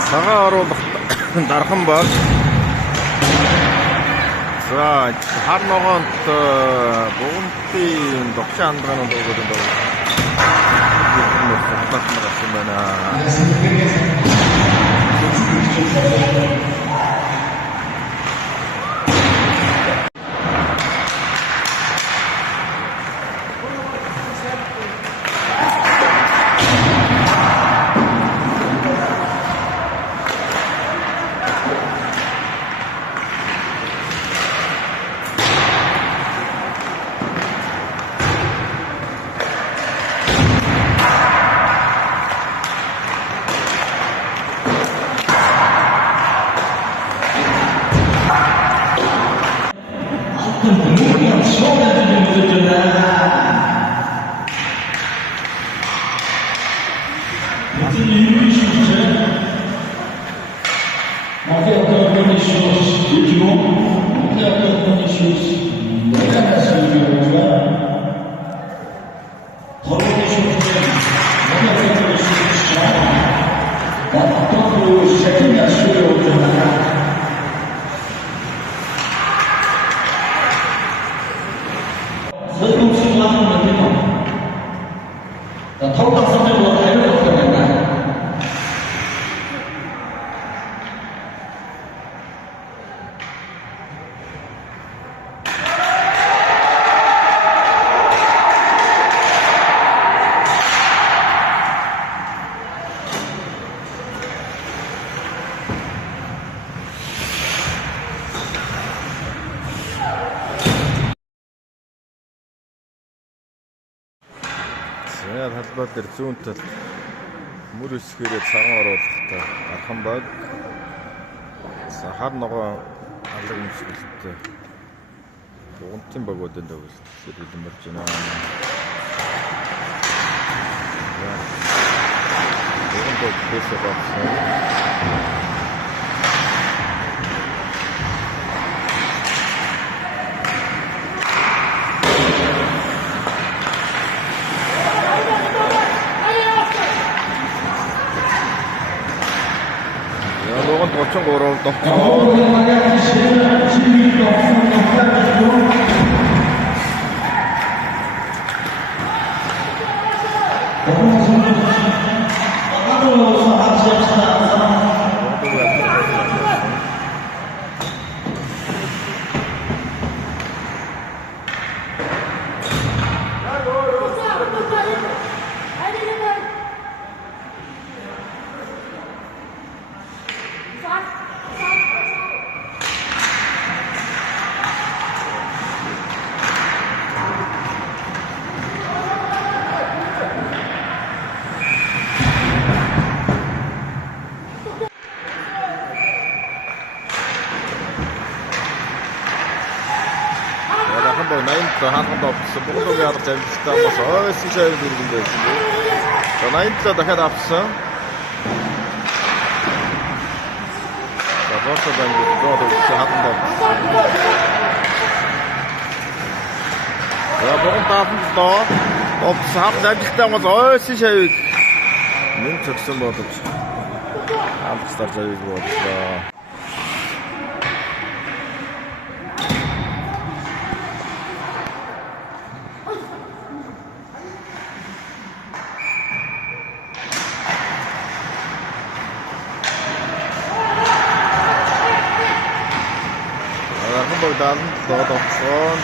цагаан оруулах дархан баг. За хар ногоонд бугунтын догшин хандгаанууд өгөөд байна. Хатаасан байна. Талбай дээр зүүн тал мөр өсгөрөө цагаан оруулахтай архан баг. Хар ногоо алга өмсгөлтэй бугунтын багууд энэ хэлмэрж байна. Бугунт дэсэ багсан. Очень город. Хаанханд авсан. Бүгд яарч амжилттай бас ойсон шавь дүргэн байсан. За 87 дахиад авсан. За босоо дамжиж гол хаантанд авсан. За бүгд таамтлаа. Овсаап амжилттай бас ойсон шавьыг мөн цогсон боловч амжилттай завиг боллоо. Dan Dodokson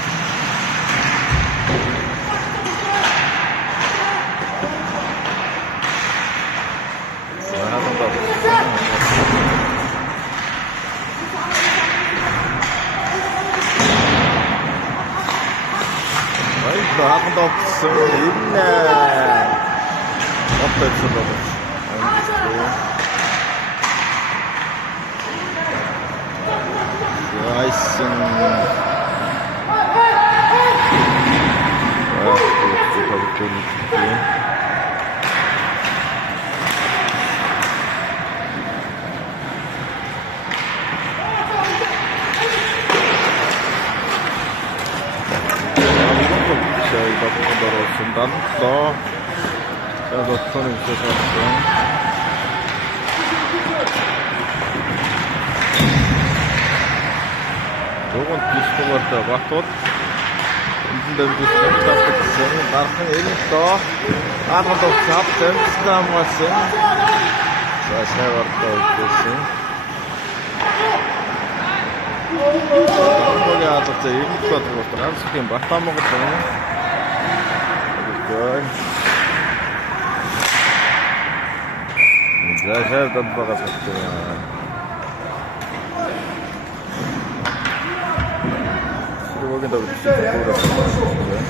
Dodokson inne Dan so, ja, das kann ich so sagen. Бүгд дисковэртэй батууд эндэн дисковэр тавьсан. Дархан элдөө аадгал цаапсан стамгасан. Сашавартай үтсэн. Монгол аадтай элдөө дууссан. Ансхийн Батамгол байна. Ой. Захаар дадбагаас авчихсан. Сөрөгийн давж suuraa.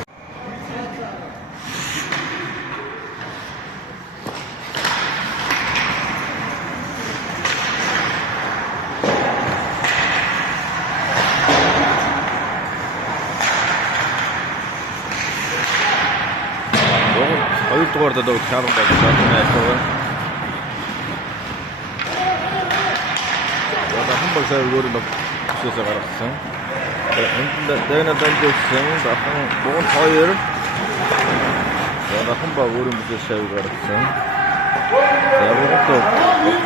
Хоёрдугаар дадаа хаарсан байна. Хамбаг өөр нэг хүсээс гаргасан. Энд дэна дандсан дахин богон хоёр. Хамбаг өөр хүсээс шав гаргасан. Яваад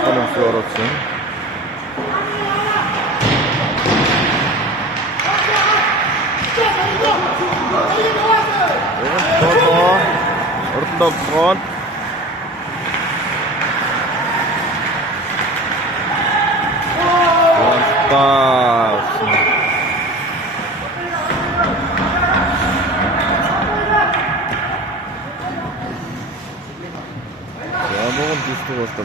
колонс орсон. Ордон Просто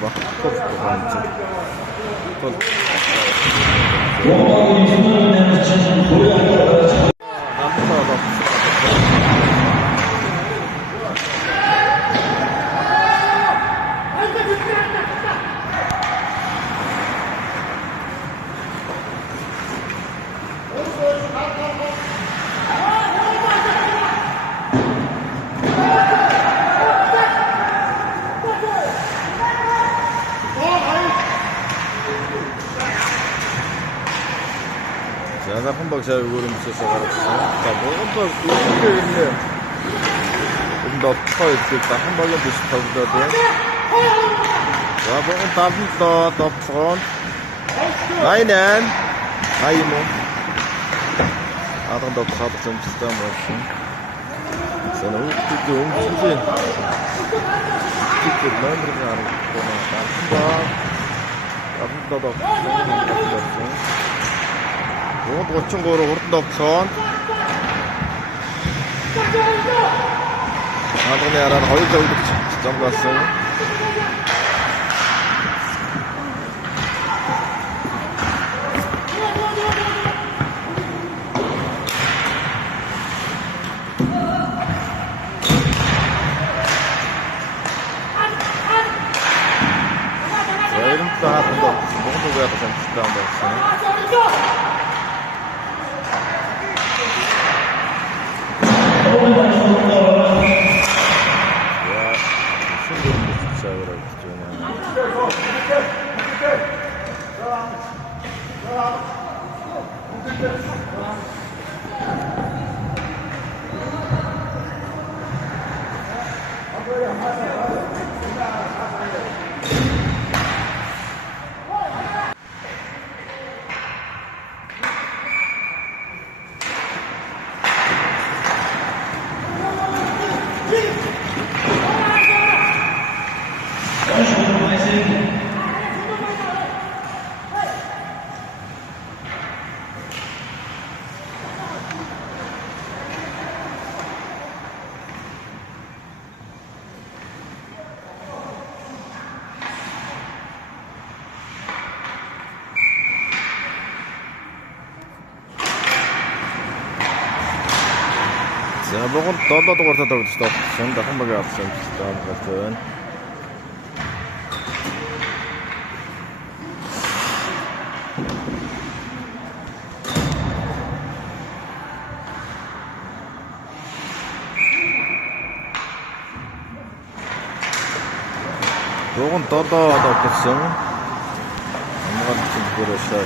Хамбаг шав өөр юмсээс гаргасан. За богондоо үүрээ энэ доцтой их дахин болон биш тоглоод байна. За богонд тавлаа доцгоон. 9 8 мөн. Адан доцоод зэмстэй болсон. Сэнүүтээ өмчсөн. Тэтгэл номер гаргасан. Авдаа доцсон. 33 хурдан довцоон. Хаалганы араар 2 зөвлөгч зам болсон. Заримдаа хаалганд богино байгаад зам болсон. За богонд 7 дугаар тоглож тооцсон. Дахин баг авсан байна. Богонд 7 тоглосон. Амгаалт бүрээшээ.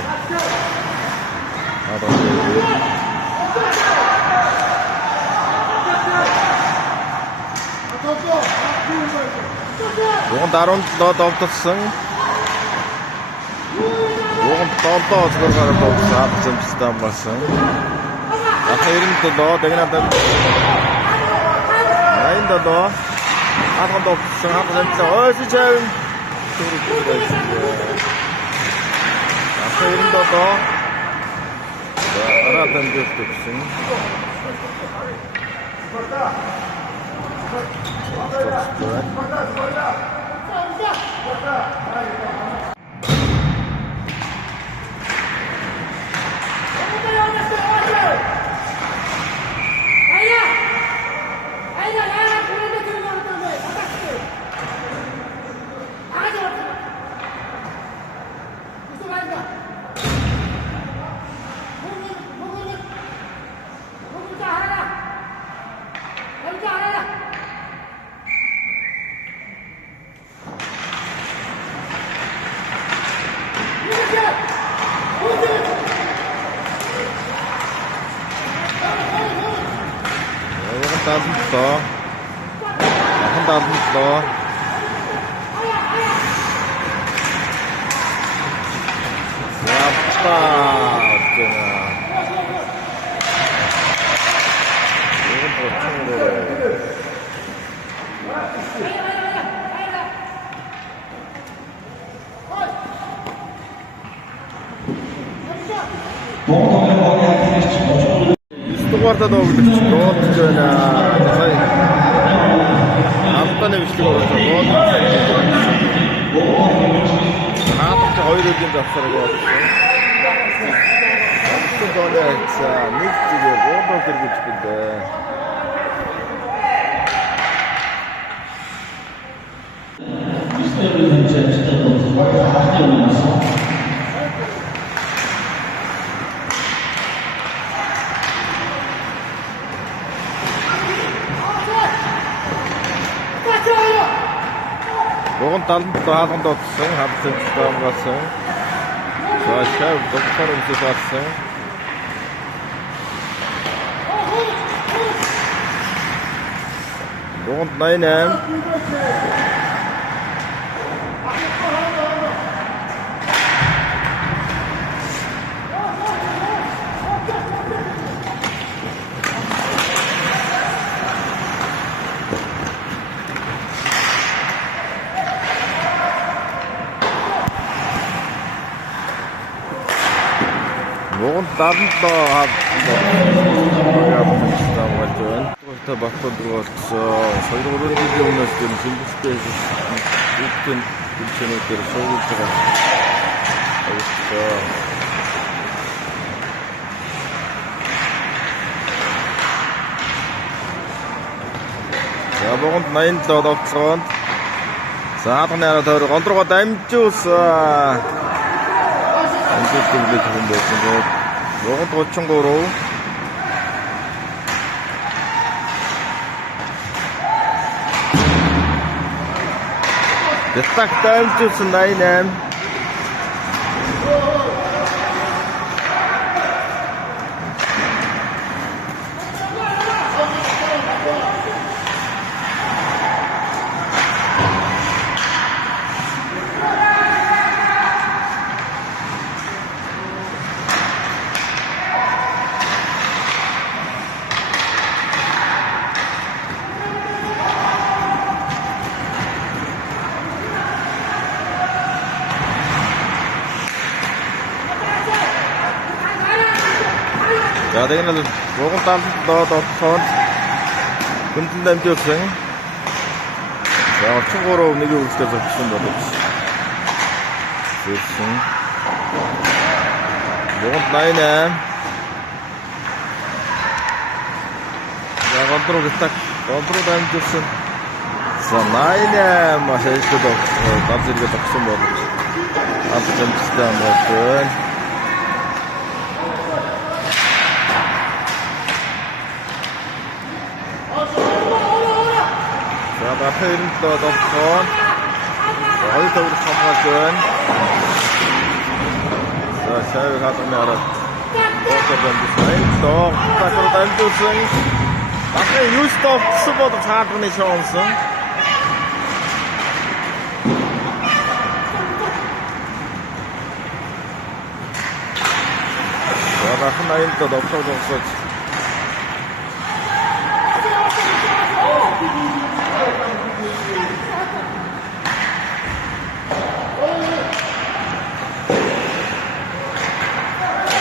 Богонд 17 довтлсон. долоо згөр гараад байгаа зэмстэй амгасан. Ахаа 97 дэгнадад 87 аханд опсон аханд ойсож авин ахаа 97 араадан дэвтгсэн. Стугартад өгдөг доодж байна. Сая амтаны бичлэг орж байгаа. Хаалт хоёрын завсарыг олсон. Донэц нэг зүгээр боодоо гэж хэлдэг. Богон талд хаалганд отсон, хавцсан амгасан. Сашаа доктор өмсөсөн. Богон 88. Богон талдаа хавцсан батбод болсон. Хоёр гурван жилийн өмнөөс тэр симбэлтэй бүгдийн бүлчнүүдээр суулж байгаа. За богонд 87 довтлоонд саадны араа тойрог гол руугаа дамжуулсан. Амжилттай хүн байсан. Богонд 33. Дэстак дамжуулсан 88. За тэгвэл богонд талд доод хүндэн дамжуулсан. За 33 нэг үлдээ зогссон боловч. Зэсэн. Богонд 88. За гол руу дамжуулсан. За 88 маш их дол зэрэг зогссон боловч. Алт дамжтай байна. Ахын 97 довтлоо. Хоёр төвд хамгаалж байна. За сая хатны араа. Богдон дисайн доо тахад дамжуулсан. Ахын 9 довтлсон бол цаадны шоонсон. Ахын 87 довтлог зогсож.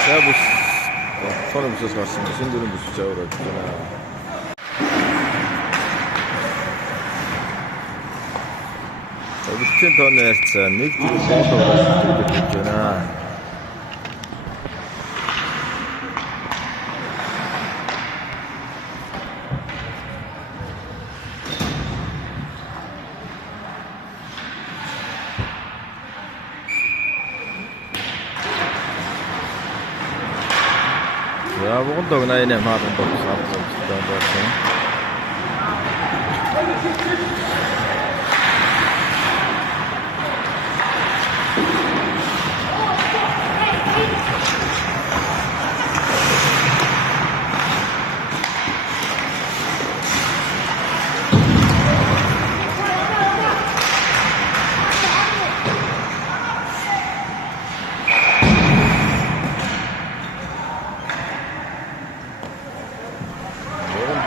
Servus. Sonra bir söz karşısında. Şimdi dönüm bir suça uğradık. Bütün tane ertse. Ne gibi foto uğraştık. Ja, waarom toch? Nee, maar dan toch gaat het dan wel.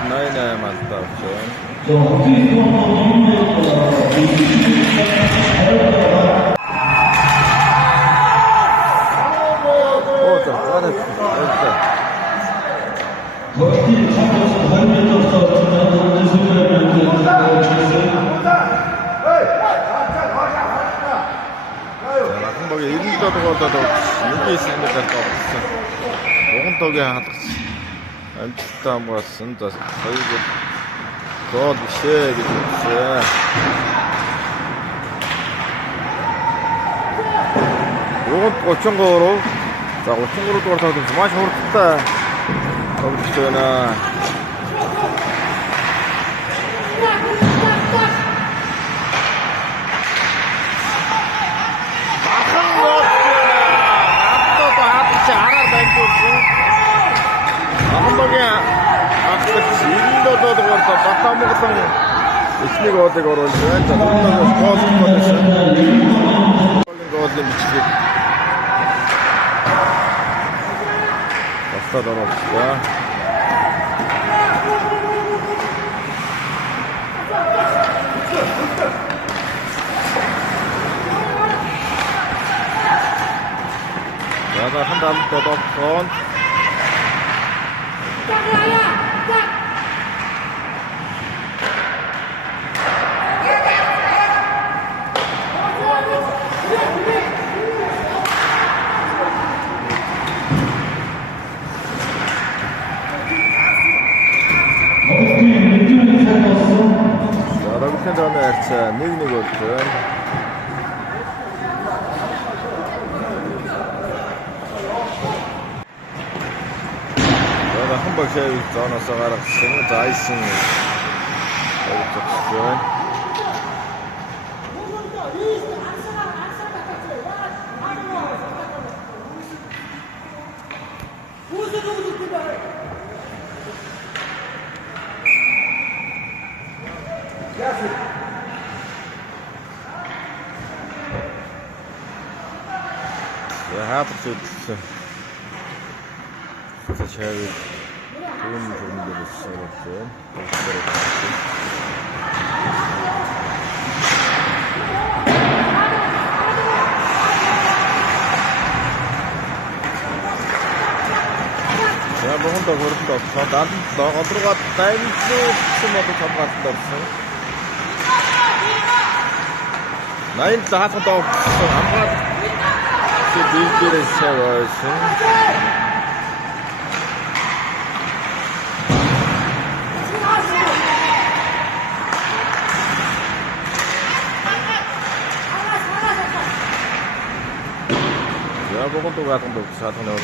Nee, maar het is zo. Амттай болсон да хоёул гол бишээ гэж үзсэн. Уг 33. За 33 дугаар тоглож маш хурдтай тоглож байна. Батамгсан эхнийг оолыг оруулж байна. За номноос гол болсон. Голын бичлэг. Бастад оруулсан. За хандаад тодорхой. Рогтын дааны харьцаа 1-1 болтой. Хан багшаа зооноос гаргасан Зайсон өгсөн. Ja, haatelijk het. Dat is heel doen voor de selectie. Ja, begon toch wordt het op. Dan andere wat tijd zo moet het op wat nee, dat gaat het ook. Dit is zo. Ja, begon toch gaat het ook. Staat er nou zo.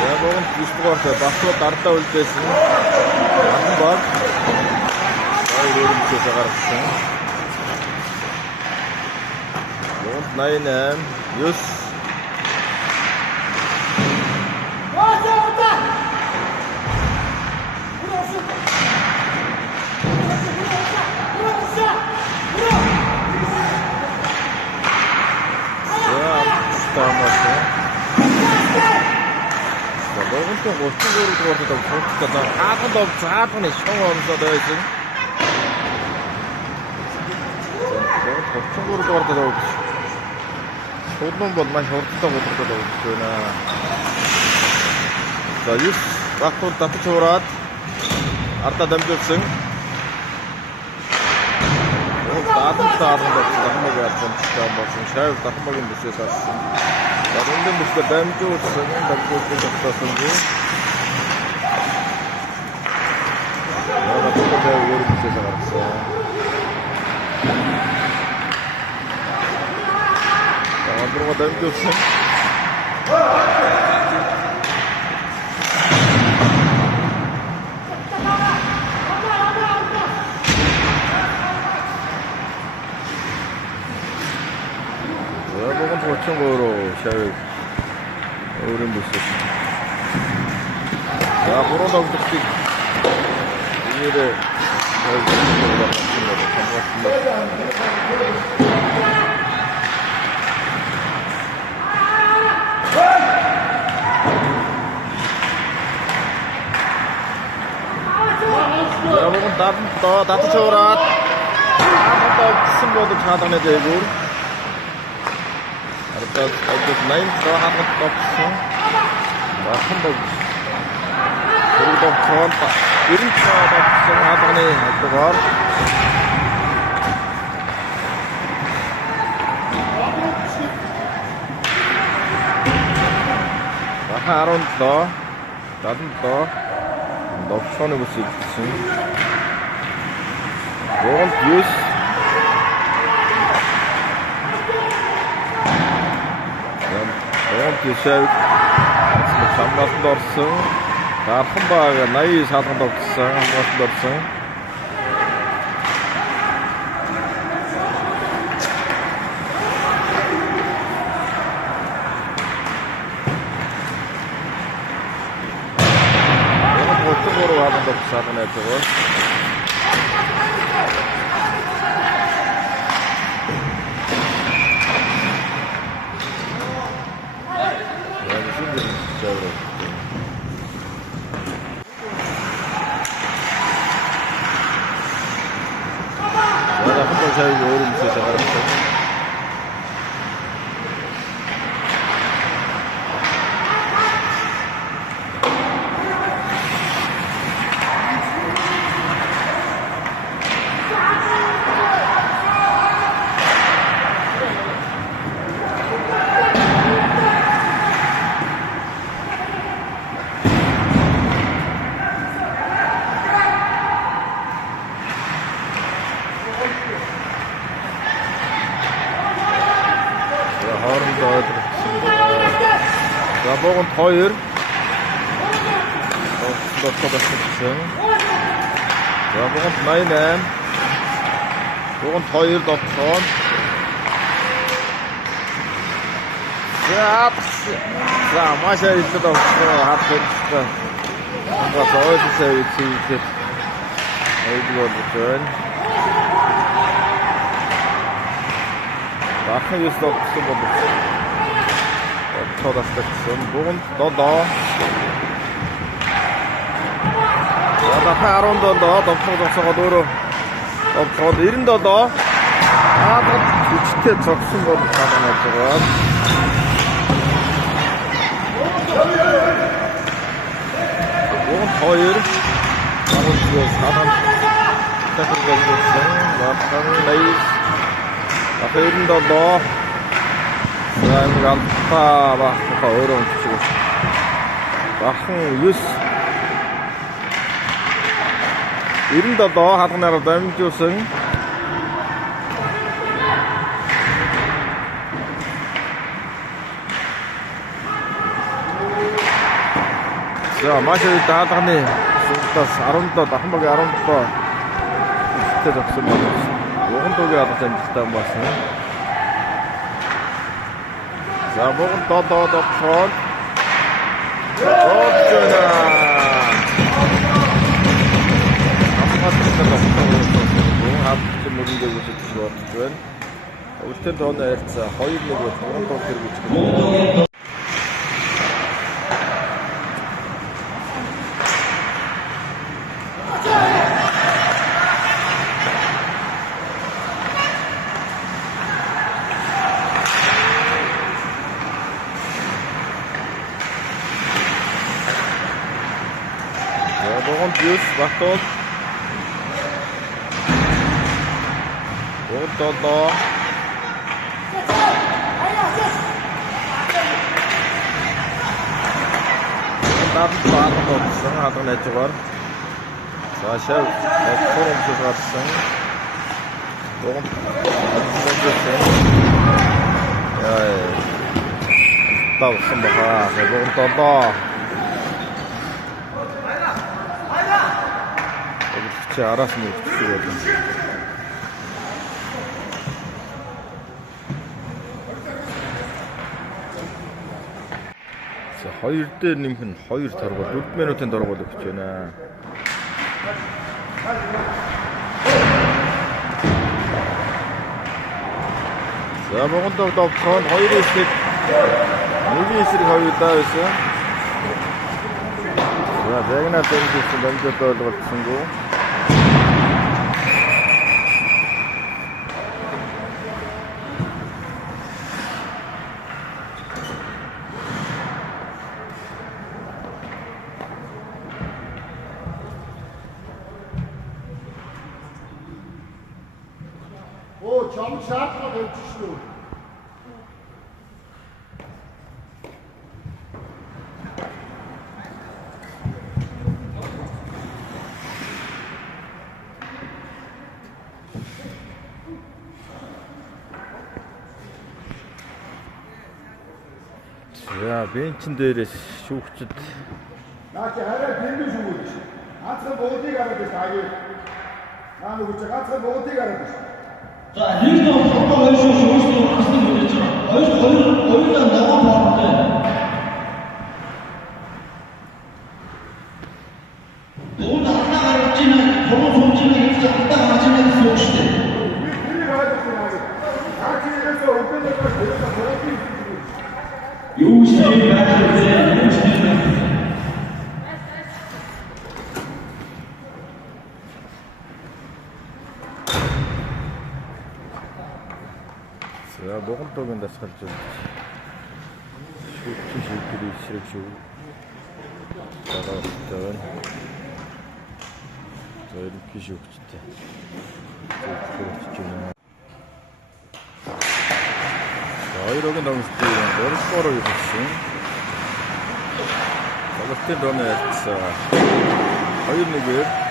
Ja, waarom gesproken? Bastard tarta ultesin. Anam bak. Ay verim köse karışsın. Don't naynem. Yus. таамаасан. Богонд 34 дугаар тавцсан. Хааханд цаатны шон онцоод байсан. Богонд 34 дугаар тавцсан. Шудлан бол маш хурдтай болоод байна. За 9 багтууд татж ураад ардаа дамжуулсан. Дахмаг яасан болсон. Шайв дахмагийн бүсээс авсан. За энэ бүсээр дамжуулсан тогтоосон юм. Надад өөр бүсээс гарсан. Андруу дамжуулсан. Чонгоро шавь өөрийн бүсээ. За буруу тогтолцыг нэрээ татж ураад татсан бодож хаалганы дээгүүр Agus 9 хатгад тогтсон. Бахан дог. Өөрөөр хэлбэл 90 тогтсон хаалганы дугаар. Бахан 17 тогтсоны бүсэлсэн. Гол 9 Тэшээ самбалд орсон. Гархан баг 80 салганд орсон. Хамгаалалт орсон. Гол 34 хаалганд орсон гэж байна. Saya orang bisa sekarang. За богонд 2 тогтсон. За богонд 88. Богонд 2 тогтсон. За маш их тогтсон. Хатсан. Ангаа тоосоо үсийтэй. Эйдгол битэн. Бахан юус тогтсон болов. Тодастсан. Богонд доо. За харуун доо тогтсоод өөрөө тогтсоод 97. Хүчтэй цогсон бол санаа байгаа. Богонд 2. Агуулгаас санаа тахиргалсан. Бахан 8. Бахан 97. Ганта баха өөрөө чиг. Бахан 9 97 хаалганаар дамжуулсан. За маш их хаалганы суултаас 17 дахмаг 17 ихтэй зогсон байна. Уган дуугийн алга амжилттай болсон. За богонд доо тогтсон. Оочна. Хамгаалалттай тогтсон. Хавцсан мөрөндөө үсэж байна. Өртөнд тооны харьцаа 2-1 3 хэрэгж байна. Богонд юус Батууд Богдолоо Баатсан хаалга найжгаар цаашаа форумс гарсан Богонд тавсан бахаа Богдолоо араас нь ирчихсэн байлаа. За 2 дээр нэмэх нь 2 торгол 4 минутын торгол өгч байна. За Богонд товхон 2 эсрэг 1 эсрэг хоёулаа байсан. За Бэгнаа тэмцсэн дамжуулалт олгогдсонгүй. Çamur çarpma ölçüşlü. За бенчин дээрээс шүүгчд Наача хараа дэндүү шүүгэж. Ганцхан буудыг хараад байгаа. Наа нүгч ганцхан буудыг хараад байна. За нэг нь одоо хоёр шүүгчтэй гарсан гэж байна. Хоёулаа ногоон боомтой. Дүүн хатаа гарч ийн, туруу сууж ийн гэж хатаа гарч ийн гэсэн үг шүү дээ. Би хайдаг юм. Аачихээс өглөө гарч Юу шиг байх вэ? Юу шиг байх вэ? За Богондогийн дасгалж байна. Шүүгчийн шийдвэрийг эсрэг шүү. Дараатай байна. За ерөнхий шүүгчтэй. Шүүгч байна. Хоёрын домсдын 3-3 гэсэн. Балалтын дооны харьцаа 2-1-ээр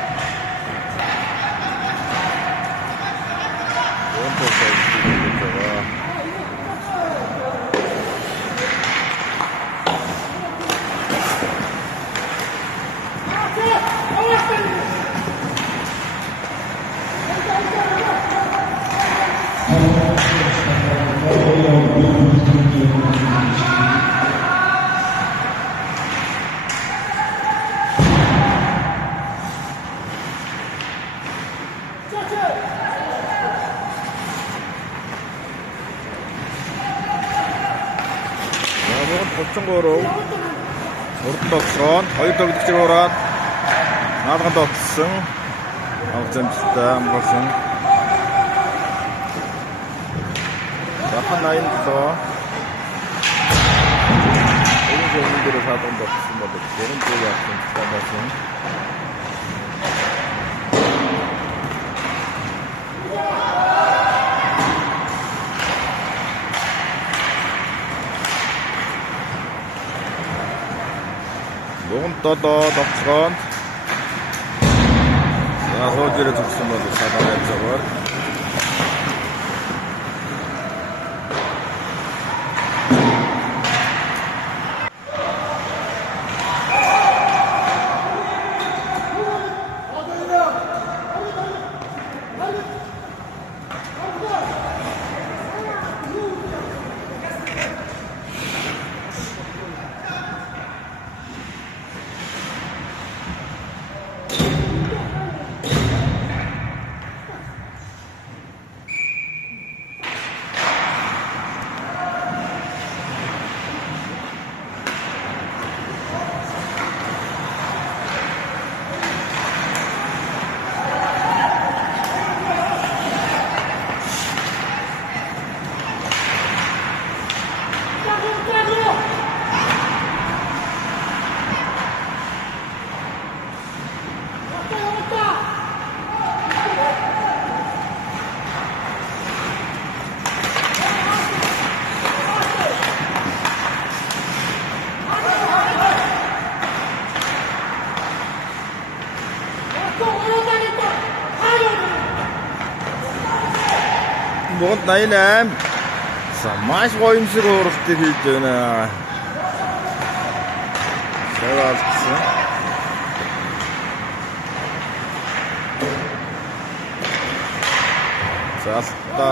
урд тогтсон 2 тогтчих ураад наадганд тогтсон авах замжтай амгалсан Бахан 87 энэ дээр садан тогтсон байдаг. Гэрэн дээр явсан цаадасан Богонд товчгоон. За хоолойроо зогсон бол садан байцаагаар. Богонд 88. За маш гоёмсог уралдыг хийж байна. Савалцсан. Заста.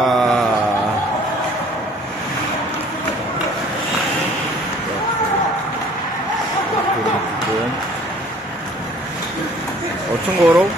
Очонгоров.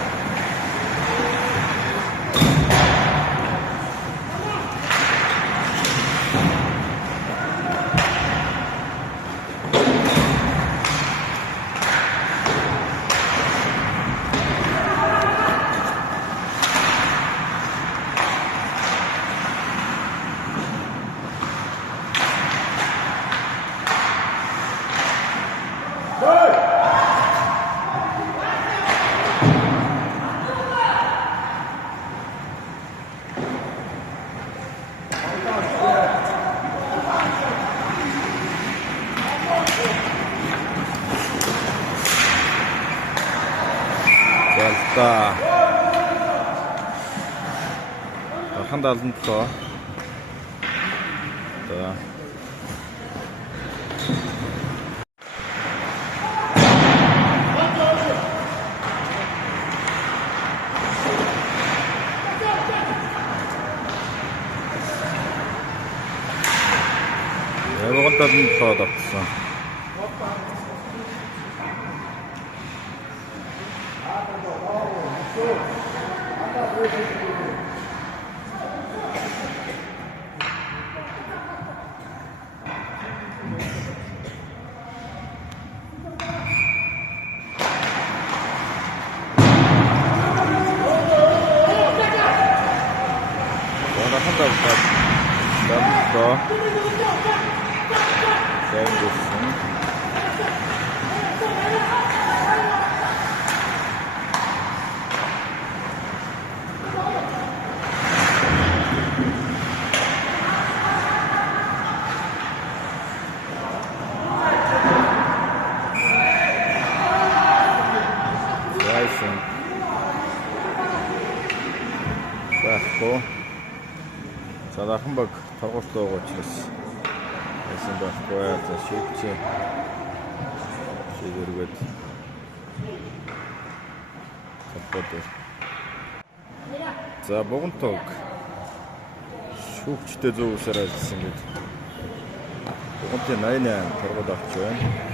За. Аханд алдан тоо. За. Явганд алдан тоо давтсан. Задахан баг торгуултаа байгаа учраас яасан байхгүй за шийдчихээ. Шийдэргээд топпод. За Богонтог шүүгчтэй зөв усаар ажилласан гэдэг. Богонтын 88 торгууд авч байна.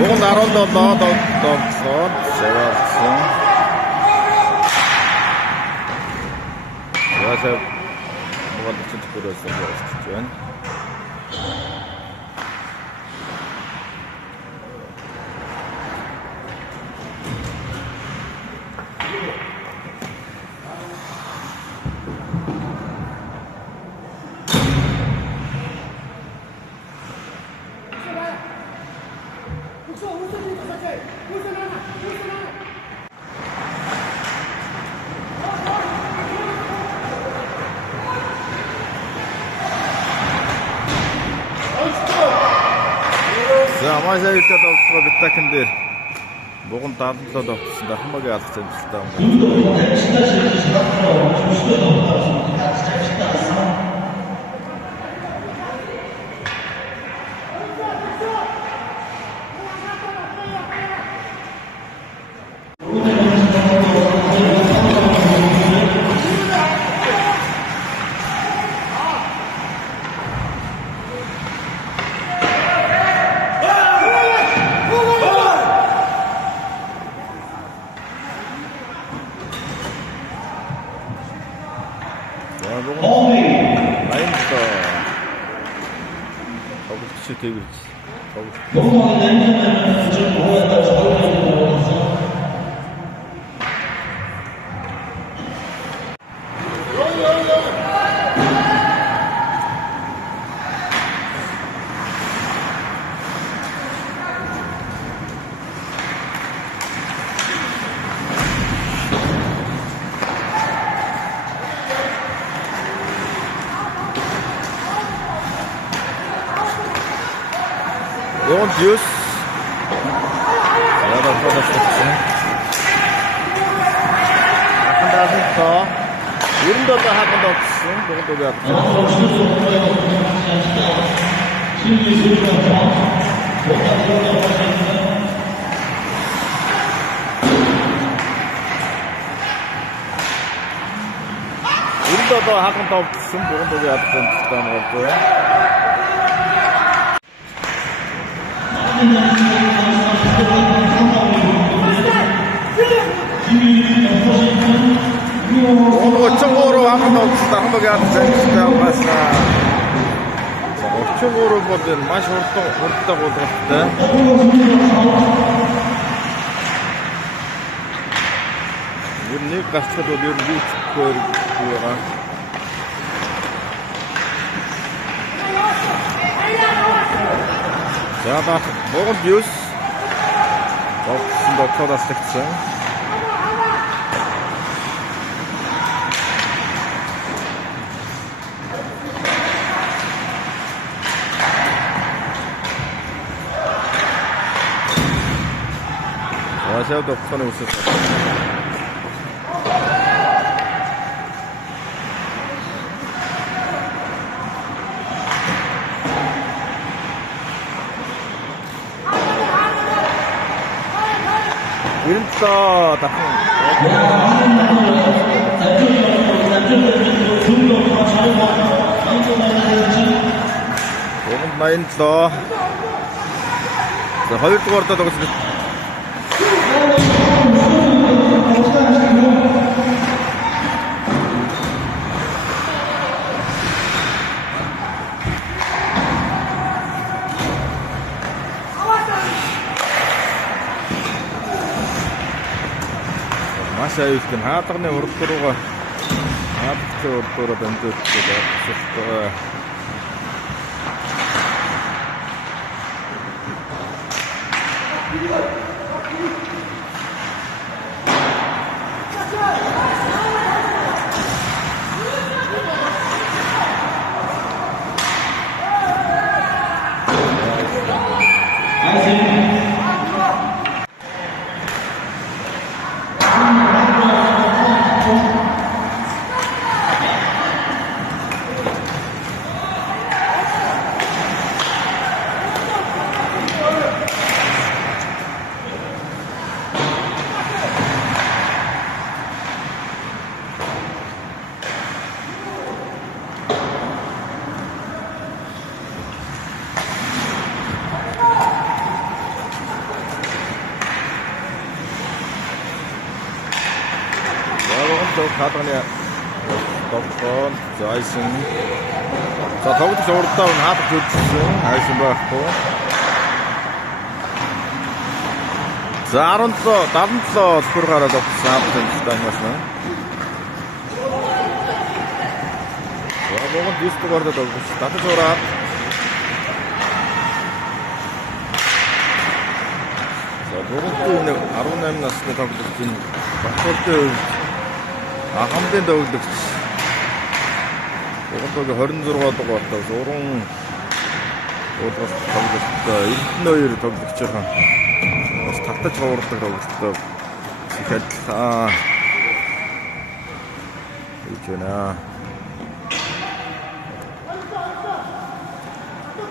Богонд 17 догсоод шаварсан. Яасаа Богонд ч төрөөс байна. За Машаа ихтэй тоглолцоо битакен дээр Богонд 77 тоглосон да хамаагийн алц амжилттай тэгэрч. 너무 냄새나면 좀 먹어야 저녁에 먹어서. 요건 듀스. 야다 받았었지. 한 다섯 더. 이름도 한번 더 없음. 요건 또 왜? 이름도 더 한번 더 없음. 요건 또 왜? 어떤 거죠? 오늘 어쩌고로 한번 더 봅시다. 한번 가자. 맛이나. 어쩌고로 보든 맛이 옳다고 들었을 때. 우리 여기까지 쳐도 우리 축구가. 자, 다 먹은 뷰스. 더 터다 스택스. 아시아도 손에 웃었어. 이름부터 다 조금 많이 더 허율도 걸었다고 했습니다. Masih ayus kan hatak nih urut turuga, hatak urut turu bentuk juga sudah. 가더니 덕분 아이슨 자 더부터 저으로 다운 하트 교치승 아이슨 받고 자 아론또 다음또 스포르가라 덕분 하트 주당이었으면 자 먹은 디스트 거르다 덕분 스타트 줘라 자 먹은 또 있는 아론남 났을 때 덕분 진 막걸때 한대도 이건 또 허른 들어갔다고 왔다. 조롱 어디서 가고 싶다. 일너이를 더 붙여라. 그래서 닭다 쳐버렸다 가고 싶다. 지켰다. 이렇게나.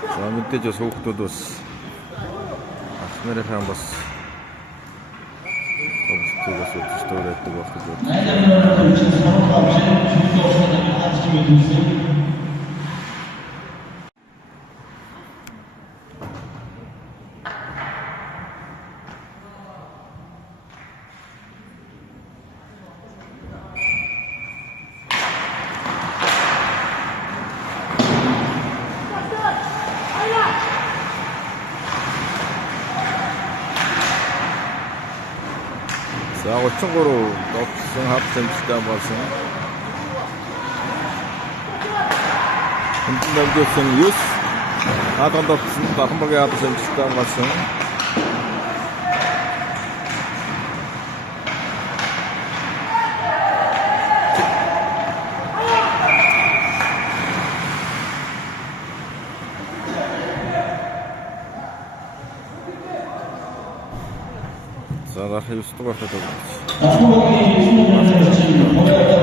자, 밑에 저 소국도도 스메레 사람 봤어. 스토리했던 것 같고. За 33 довтлсон хавц амжилттай болсон. Хэмтэн давжуулсан 9 хаалган довтлсон Баханбагийн хавц амжилттай болсон. За дахин 9 дугаар хадгалж. Баханбагийн 9 дугаар чинь хоёроо хоёроо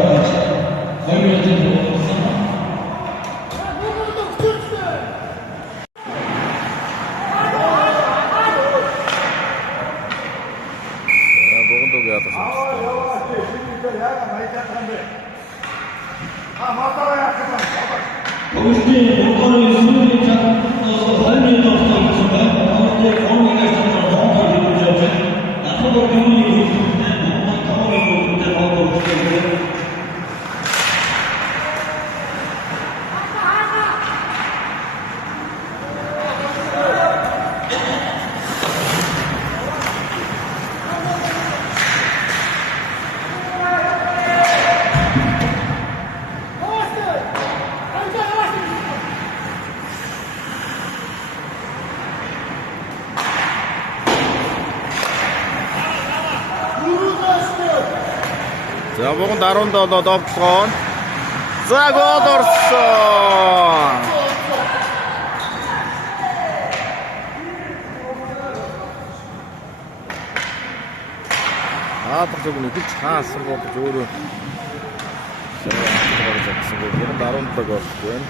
За богонд 17 довтлогоо. За гол орсон. Аадах нь гэж хаасан болж өөрөө гэсэн үг. 17 гол байна.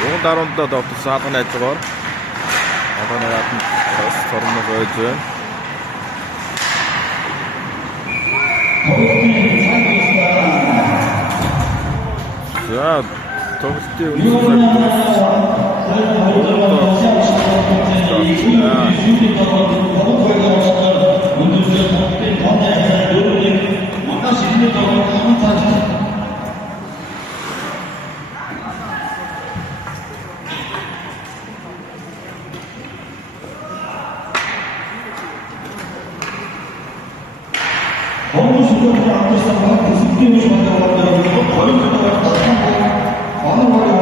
Богонд 17 довтлсон хаалганы ажгаар. Хаалганы гадна бас тормог байж байна. За тоглолтын Onu